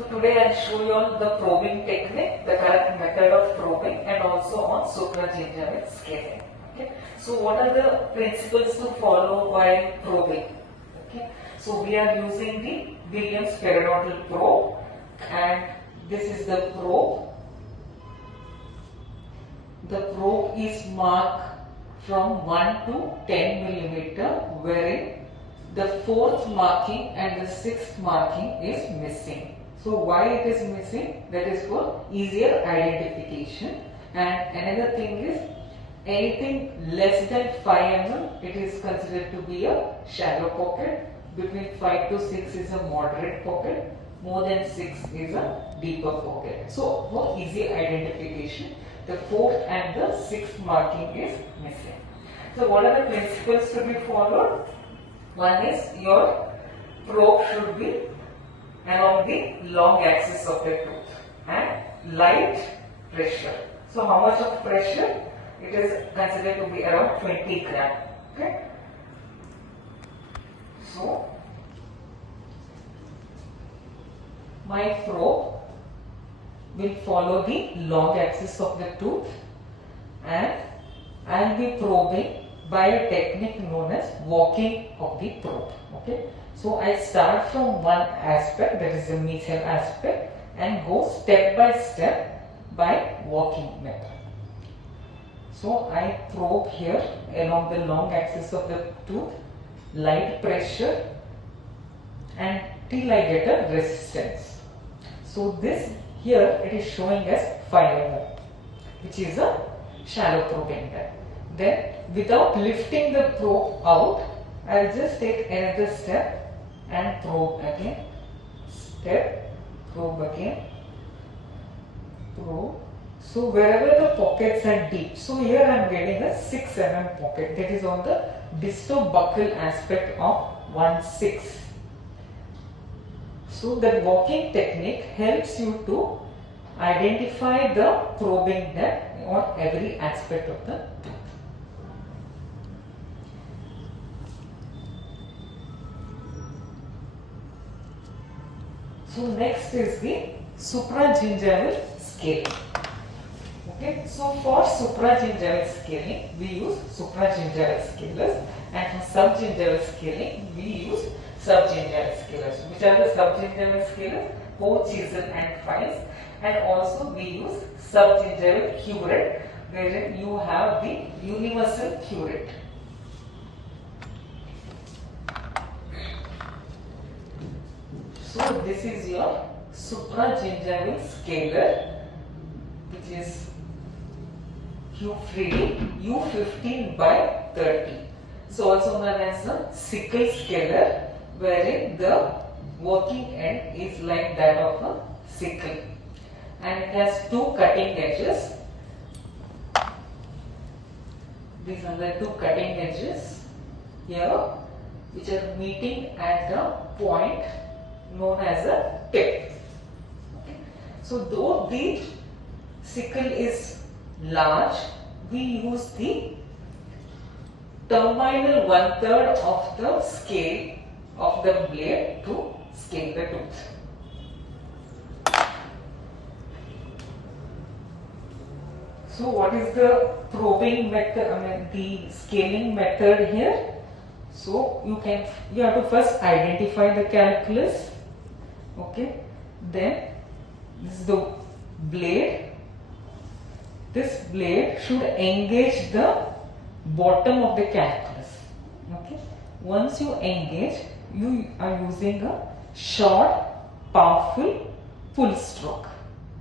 So today I will show you on the probing technique, the correct method of probing, and also on supragingival scaling. Okay. So what are the principles to follow while probing? Okay. So we are using the Williams periodontal probe, and this is the probe. The probe is marked from 1 to 10 millimeter, wherein the fourth marking and the sixth marking is missing. So why it is missing? That is for easier identification. And another thing is, anything less than 5 mm, it is considered to be a shallow pocket. Between 5 to 6 is a moderate pocket. More than 6 is a deeper pocket. So for easy identification, the fourth and the sixth marking is missing. So what are the principles to be followed? One is your probe should be along the long axis of the tooth and light pressure. So how much of pressure? It is considered to be around 20 gram. Okay. So my probe will follow the long axis of the tooth, and I will be probing by a technique known as walking of the probe. Okay. So I start from one aspect, that is the mesial aspect, and go step by step by walking method. So I probe here along the long axis of the tooth, light pressure, and till I get a resistance. So this here it is showing as 5 mm, which is a shallow probing type. Then without lifting the probe out, I will just take another step and probe again, step, probe again, probe. So wherever the pockets are deep, so here I am getting a 6 mm pocket, that is on the distobuccal aspect of 1/6. So that walking technique helps you to identify the probing depth on every aspect of the tooth. So next is the supragingival scaling. Okay, so for supragingival scaling we use supragingival scalers, and for subgingival scaling we use subgingival scalers. Which are the subgingival scalers? Hole, chisel and files. And also we use subgingival curette, wherein you have the universal curette. So this is your supragingival scaler, which is U15 by 30. So also known as the sickle scaler, wherein the working end is like that of a sickle, and it has two cutting edges. These are the two cutting edges here, which are meeting at a point known as a tip. Okay. So though the sickle is large, we use the terminal 1/3 of the scale of the blade to scale the tooth. So what is the probing method, the scaling method here? So you have to first identify the calculus. Okay, then this is the blade. This blade should engage the bottom of the calculus. Okay, once you engage, you are using a short, powerful pull stroke.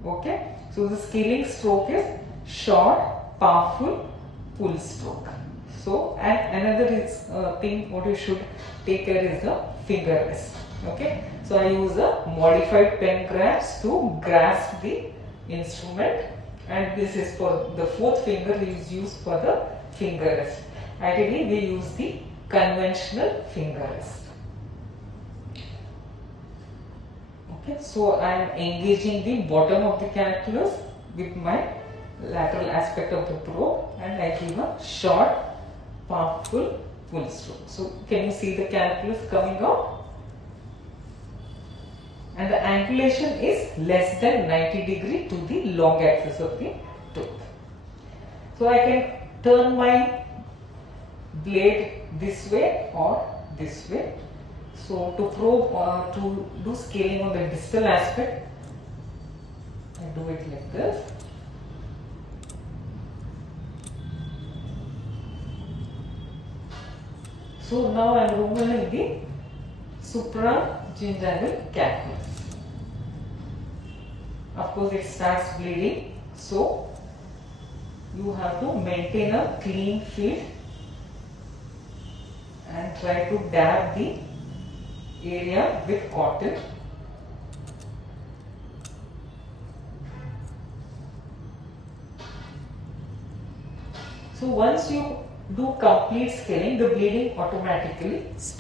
Okay, so the scaling stroke is short, powerful pull stroke. So, and another is thing what you should take care is the finger rest. Okay, so I use a modified pen grasp to grasp the instrument, and this is for the fourth finger is used for the finger rest. Ideally we use the conventional finger rest. Okay, so I am engaging the bottom of the calculus with my lateral aspect of the probe, and I give a short, powerful pull stroke. So can you see the calculus coming out? and the angulation is less than 90 degree to the long axis of the tooth. So I can turn my blade this way or this way. So to probe to do scaling on the distal aspect, I do it like this. So now I am removing the supragingival calculus. Of course, it starts bleeding, so you have to maintain a clean field and try to dab the area with cotton. So once you do complete scaling, the bleeding automatically stops.